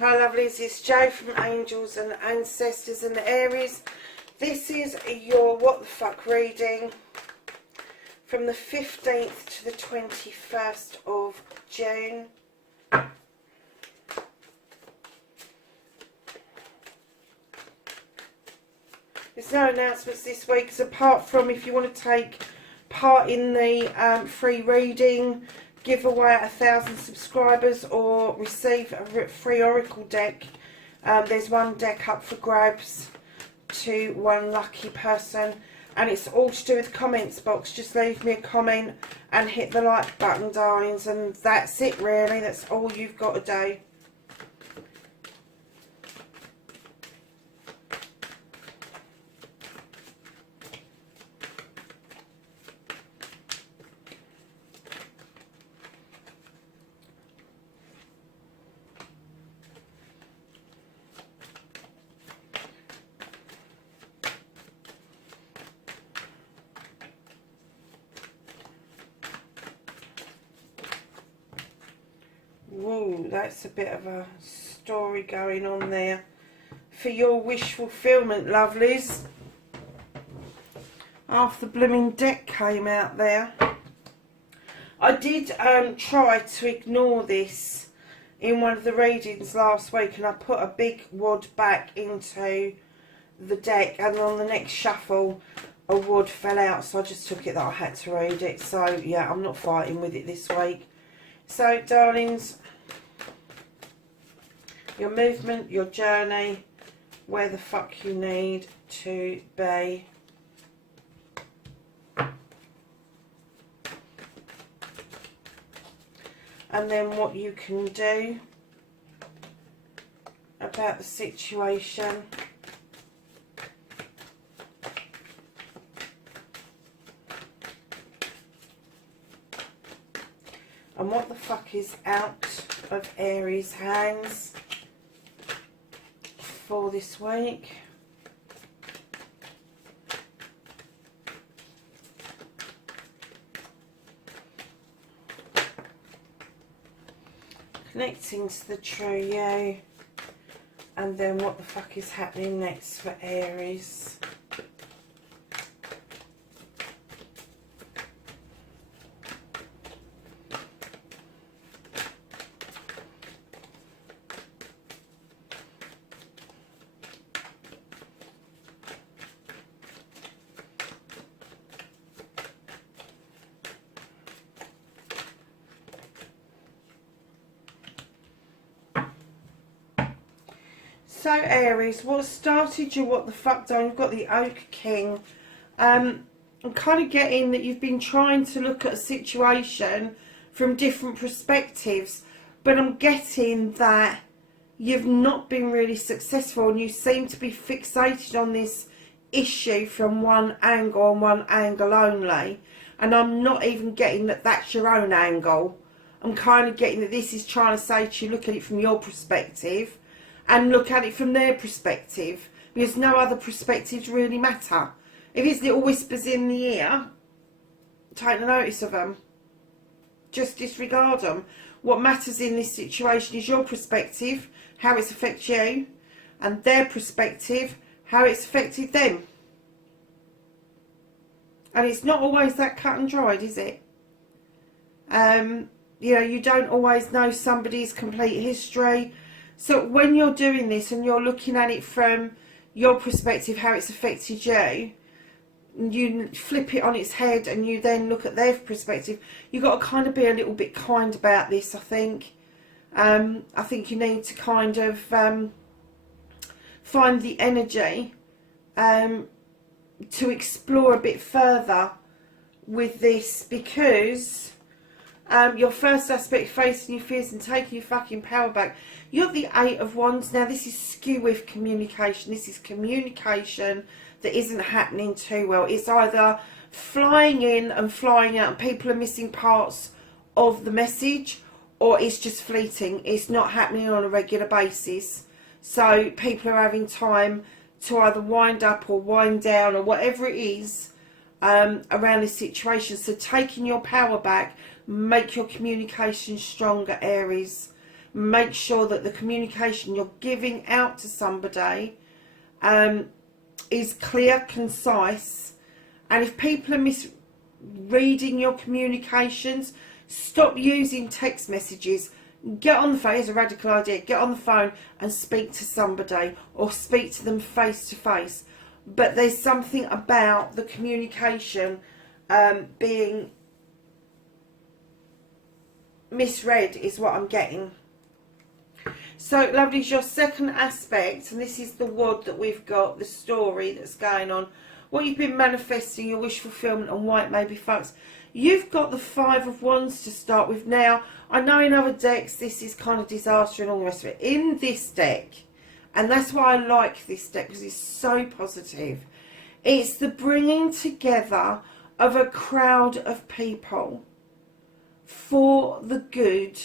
Hi lovelies, it's Jo from Angels and Ancestors and Aries. This is your what the fuck reading from the 15th to the 21st of June. There's no announcements this week, so apart from if you want to take part in the free reading, give away 1,000 subscribers or receive a free oracle deck. There's one deck up for grabs to one lucky person, and it's all to do with the comments box. Just leave me a comment and hit the like button, darlings, and that's it really. That's all you've got to do. Whoa, that's a bit of a story going on there for your wish fulfillment, lovelies. Half the blooming deck came out there. I did try to ignore this in one of the readings last week, and I put a big wad back into the deck, and on the next shuffle a wad fell out, so I just took it that I had to read it. So yeah, I'm not fighting with it this week. So darlings, your movement, your journey, where the fuck you need to be. And then what you can do about the situation. And what the fuck is out of Aries' hands for this week. Connecting to the true you. And then what the fuck is happening next for Aries. So Aries, what started you what the fuck done? You've got the Oak King. I'm kind of getting that you've been trying to look at a situation from different perspectives, but I'm getting that you've not been really successful, and you seem to be fixated on this issue from one angle and one angle only. And I'm not even getting that that's your own angle. I'm kind of getting that this is trying to say to you, look at it from your perspective and look at it from their perspective, because no other perspectives really matter. If it's little whispers in the ear, take no notice of them. Just disregard them. What matters in this situation is your perspective, how it's affected you, and their perspective, how it's affected them. And it's not always that cut and dried, is it? You know, you don't always know somebody's complete history. So when you're doing this and you're looking at it from your perspective, how it's affected you, you flip it on its head and you then look at their perspective, you've got to kind of be a little bit kind about this, I think. I think you need to kind of find the energy to explore a bit further with this, because your first aspect, facing your fears and taking your fucking power back. You're the 8 of Wands. Now this is skew with communication. This is communication that isn't happening too well. It's either flying in and flying out and people are missing parts of the message, or it's just fleeting. It's not happening on a regular basis. So people are having time to either wind up or wind down or whatever it is around this situation. So taking your power back, make your communication stronger, Aries. make sure that the communication you're giving out to somebody is clear, concise. And if people are misreading your communications, stop using text messages. Get on the phone. Here's a radical idea. Get on the phone and speak to somebody, or speak to them face to face. But there's something about the communication being misread is what I'm getting. So, lovelies, your second aspect, and this is the word that we've got, the story that's going on, what you've been manifesting, your wish fulfillment, and why it may be fucked. You've got the Five of Wands to start with. Now, I know in other decks this is kind of disaster and all the rest of it. In this deck, and that's why I like this deck, because it's so positive, it's the bringing together of a crowd of people for the good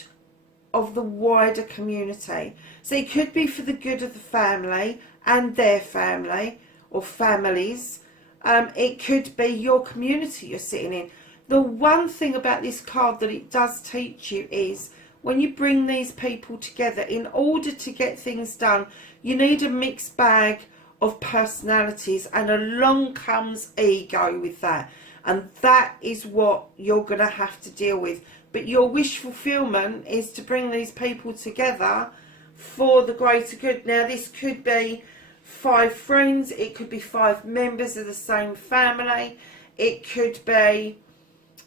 of the wider community. So it could be for the good of the family and their family or families. It could be your community you're sitting in. The one thing about this card that it does teach you is when you bring these people together, in order to get things done, you need a mixed bag of personalities, and along comes ego with that. And that is what you're going to have to deal with. But your wish fulfillment is to bring these people together for the greater good. Now, this could be 5 friends. It could be 5 members of the same family. It could be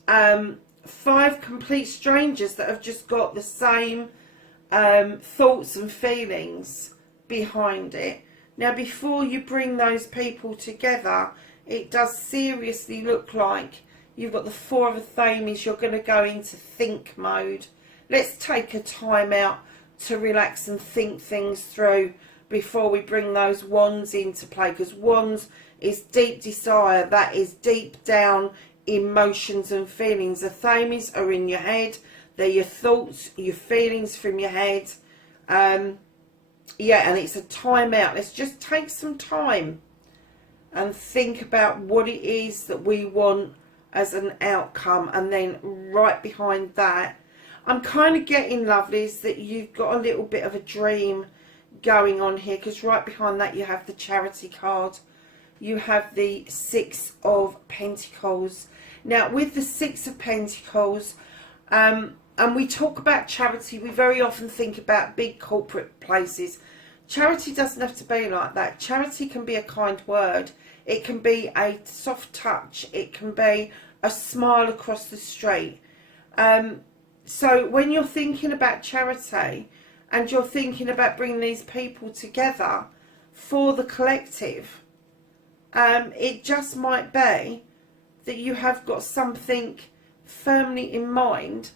5 complete strangers that have just got the same thoughts and feelings behind it. Now, before you bring those people together, it does seriously look like you've got the 4 of Thames. You're going to go into think mode. Let's take a time out to relax and think things through before we bring those wands into play, because wands is deep desire. That is deep down emotions and feelings. The Thames are in your head. They're your thoughts, your feelings from your head. Yeah, and it's a time out. Let's just take some time and think about what it is that we want as an outcome. And then right behind that, I'm kind of getting, lovelies, that you've got a little bit of a dream going on here, because right behind that you have the Charity card. You have the 6 of Pentacles. Now, with the 6 of Pentacles, and we talk about charity, we very often think about big corporate places. Charity doesn't have to be like that. Charity can be a kind word. It can be a soft touch. It can be a smile across the street. So when you're thinking about charity and you're thinking about bringing these people together for the collective, it just might be that you have got something firmly in mind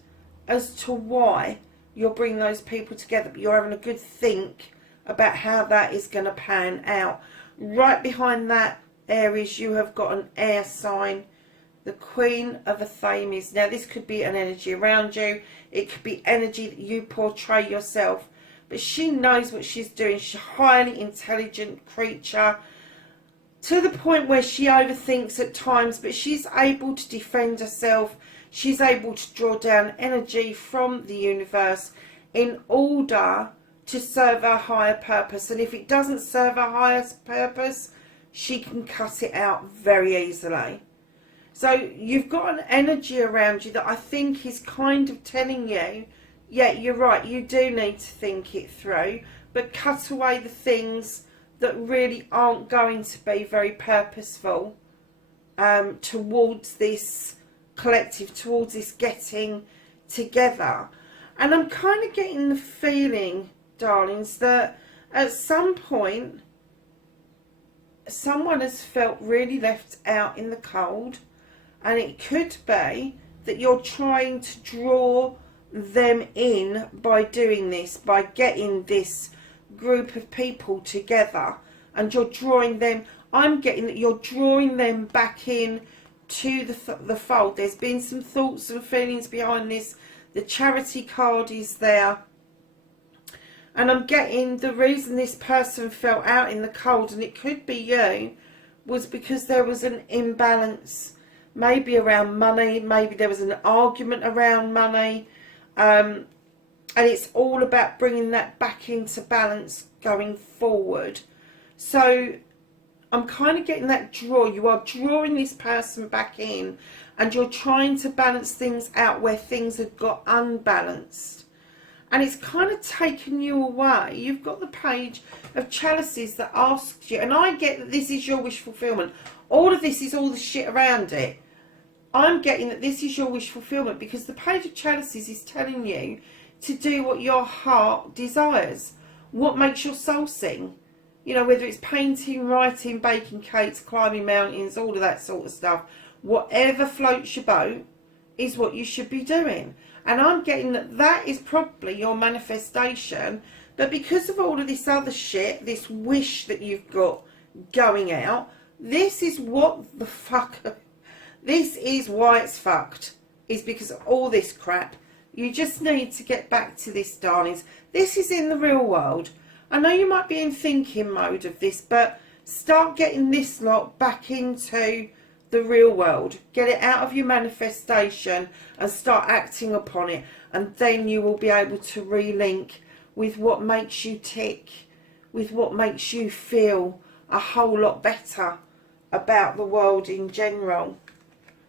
as to why you're bringing those people together. But you're having a good think about how that is going to pan out. Right behind that, Aries, you have got an air sign, the Queen of Thames. Now, this could be an energy around you. It could be energy that you portray yourself. But she knows what she's doing. She's a highly intelligent creature, to the point where she overthinks at times, but she's able to defend herself. She's able to draw down energy from the universe in order to serve her higher purpose. And if it doesn't serve her highest purpose, she can cut it out very easily. So you've got an energy around you that I think is kind of telling you, yeah, you're right, you do need to think it through, but cut away the things that really aren't going to be very purposeful towards this collective, towards this getting together. And I'm kind of getting the feeling, darlings, that at some point someone has felt really left out in the cold, and it could be that you're trying to draw them in by doing this, by getting this group of people together, and you're drawing them. I'm getting that you're drawing them back in to the fold. There's been some thoughts and feelings behind this. The Charity card is there, and I'm getting the reason this person fell out in the cold, and it could be you, was because there was an imbalance, maybe around money. Maybe there was an argument around money. And it's all about bringing that back into balance going forward. So I'm kind of getting that draw. You are drawing this person back in, and you're trying to balance things out where things have got unbalanced. And it's kind of taken you away. You've got the Page of Chalices that asks you, and I get that this is your wish fulfillment. All of this is all the shit around it. I'm getting that this is your wish fulfillment because the Page of Chalices is telling you to do what your heart desires. What makes your soul sing. You know, whether it's painting, writing, baking cakes, climbing mountains, all of that sort of stuff. Whatever floats your boat is what you should be doing. And I'm getting that that is probably your manifestation. But because of all of this other shit, this wish that you've got going out, this is what the fuck... This is why it's fucked. Is because of all this crap. You just need to get back to this, darlings. This is in the real world. I know you might be in thinking mode of this, but start getting this lot back into the real world. Get it out of your manifestation and start acting upon it. And then you will be able to relink with what makes you tick, with what makes you feel a whole lot better about the world in general.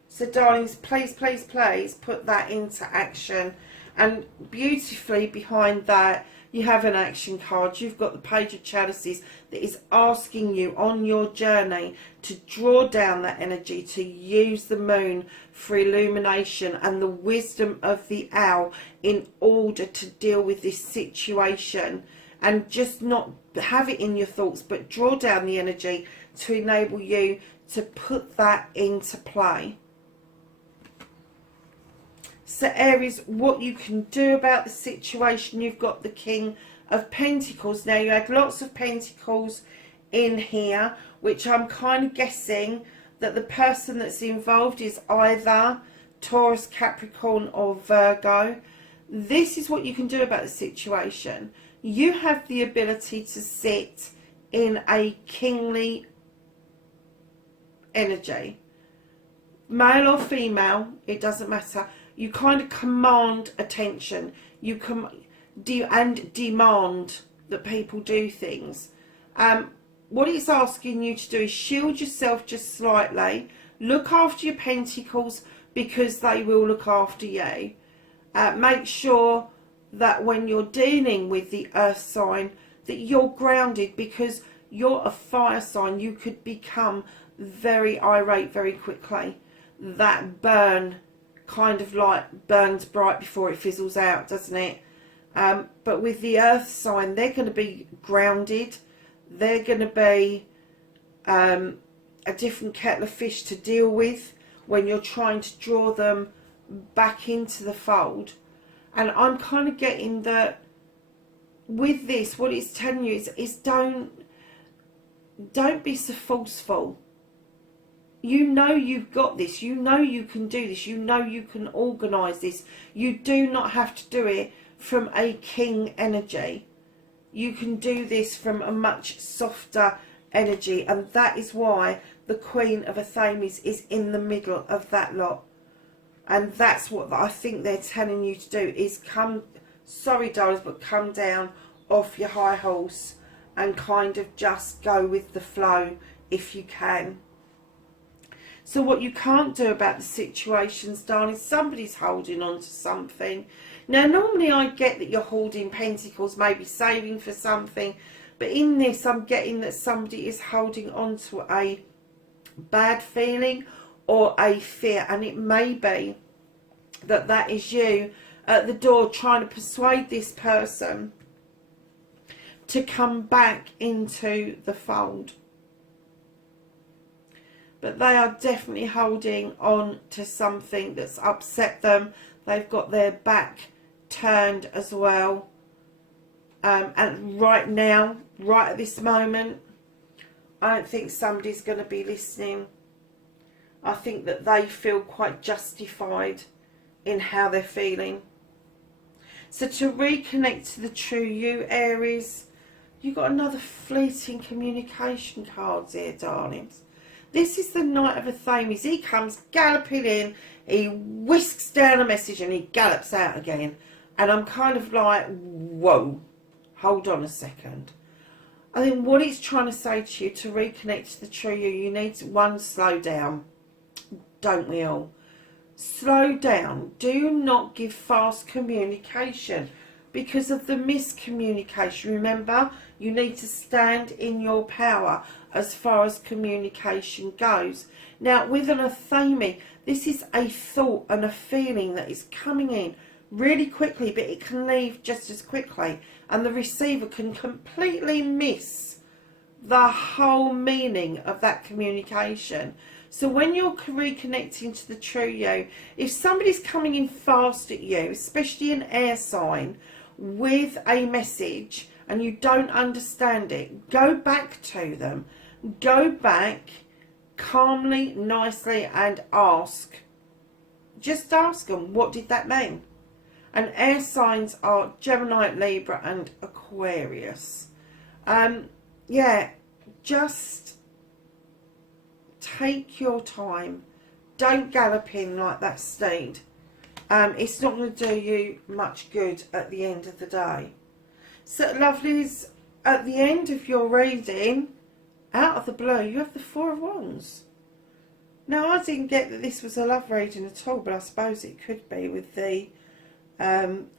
So darlings, please, please, please put that into action. And beautifully behind that, you have an action card. You've got the Page of Chalices that is asking you on your journey to draw down that energy, to use the moon for illumination and the wisdom of the owl in order to deal with this situation. And just not have it in your thoughts, but draw down the energy to enable you to put that into play. So Aries, what you can do about the situation, you've got the King of Pentacles. Now you had lots of Pentacles in here, which I'm kind of guessing that the person that's involved is either Taurus, Capricorn or Virgo. This is what you can do about the situation. You have the ability to sit in a kingly energy. Male or female, it doesn't matter. You kind of command attention. You and demand that people do things. What it's asking you to do is shield yourself just slightly. Look after your pentacles because they will look after you. Make sure that when you're dealing with the earth sign that you're grounded, because you're a fire sign. You could become very irate very quickly. That burn kind of like burns bright before it fizzles out, doesn't it? But with the earth sign, they're going to be grounded. They're going to be a different kettle of fish to deal with when you're trying to draw them back into the fold. And I'm kind of getting that with this, what it's telling you is don't be so forceful. You know you've got this. You know you can do this. You know you can organise this. You do not have to do it from a king energy. You can do this from a much softer energy. And that is why the Queen of Athames is in the middle of that lot. And that's what I think they're telling you to do, is come, sorry darlings, but come down off your high horse and kind of just go with the flow if you can. So what you can't do about the situations, darling, somebody's holding on to something. Now, normally I get that you're holding pentacles, maybe saving for something. But in this, I'm getting that somebody is holding on to a bad feeling or a fear. And it may be that that is you at the door trying to persuade this person to come back into the fold. But they are definitely holding on to something that's upset them. They've got their back turned as well. And right now, right at this moment, I don't think somebody's going to be listening. I think that they feel quite justified in how they're feeling. So to reconnect to the true you, Aries, you've got another fleeting communication cards here, darlings. This is the Knight of Athames. He comes galloping in, he whisks down a message and he gallops out again. And I'm kind of like, whoa, hold on a second. I think what it's trying to say to you, to reconnect to the true you need to, one, slow down. Don't we all? Slow down. Do not give fast communication because of the miscommunication. Remember, you need to stand in your power as far as communication goes. Now, with an Athame, this is a thought and a feeling that is coming in really quickly, but it can leave just as quickly, and the receiver can completely miss the whole meaning of that communication. So when you're reconnecting to the true you, if somebody's coming in fast at you, especially an air sign, with a message and you don't understand it, go back to them. Go back calmly, nicely, and ask. Just ask them, what did that mean? And air signs are Gemini, Libra, and Aquarius. Yeah, just take your time. Don't gallop in like that steed. It's not going to do you much good at the end of the day. So, lovelies, at the end of your reading, out of the blue, you have the Four of Wands. Now, I didn't get that this was a love reading at all, but I suppose it could be with the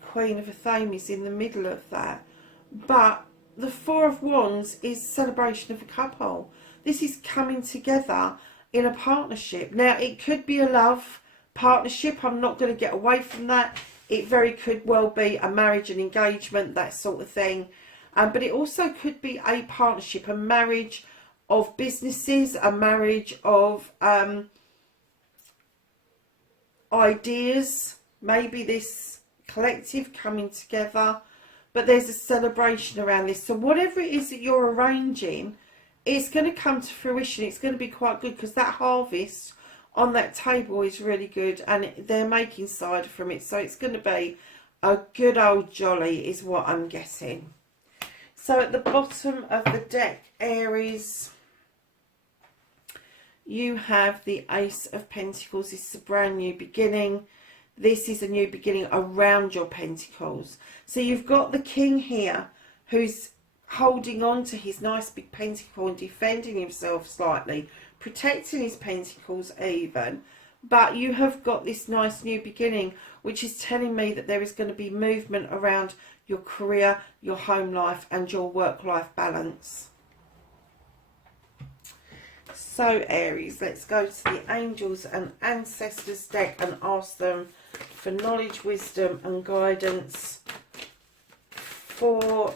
Queen of Athames in the middle of that. But the Four of Wands is celebration of a couple. This is coming together in a partnership. Now, it could be a love partnership. I'm not going to get away from that. It very could well be a marriage and engagement, that sort of thing. But it also could be a partnership, a marriage of businesses, a marriage of ideas. Maybe this collective coming together. But there's a celebration around this. So whatever it is that you're arranging, it's going to come to fruition. It's going to be quite good because that harvest on that table is really good, and they're making cider from it. So it's going to be a good old jolly is what I'm getting. So at the bottom of the deck, Aries, you have the Ace of Pentacles. This is a brand new beginning. This is a new beginning around your pentacles. So you've got the King here who's holding on to his nice big pentacle and defending himself slightly, protecting his pentacles even. But you have got this nice new beginning, which is telling me that there is going to be movement around your career, your home life, and your work-life balance. So Aries, let's go to the Angels and Ancestors deck and ask them for knowledge, wisdom and guidance for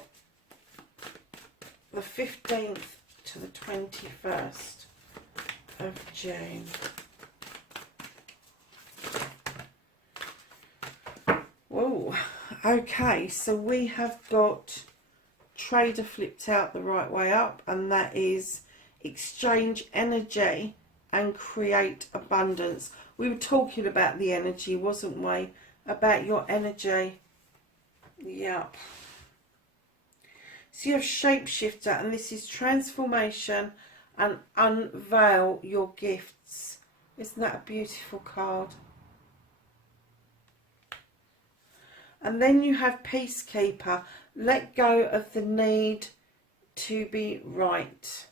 the 15th to the 21st of June. Whoa, okay, so we have got Trader flipped out the right way up, and that is exchange energy and create abundance. We were talking about the energy, wasn't we? About your energy. Yep. So you have Shapeshifter, and this is transformation and unveil your gifts. Isn't that a beautiful card? And then you have Peacekeeper. Let go of the need to be right.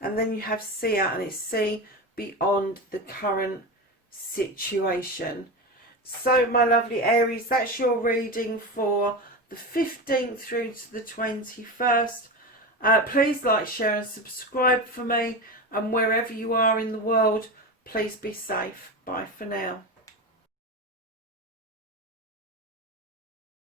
And then you have Seer, and it's see beyond the current situation. So my lovely Aries, that's your reading for the 15th through to the 21st. Please like, share and subscribe for me, and wherever you are in the world, please be safe. Bye for now.